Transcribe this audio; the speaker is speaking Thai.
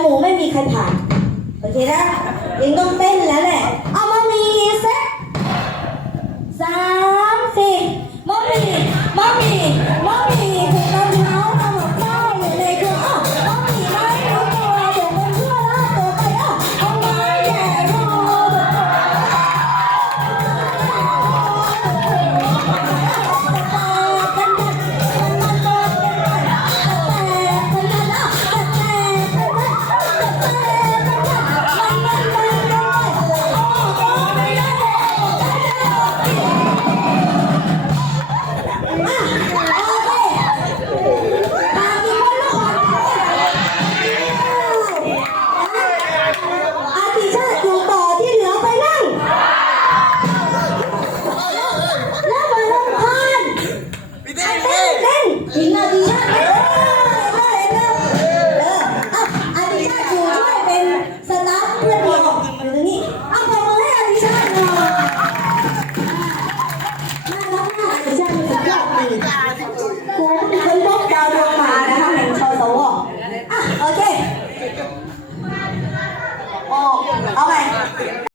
หมู่ไม่มีใครผ่าน โอเคนะเองต้องเต้นแล้วแหละ Yeah.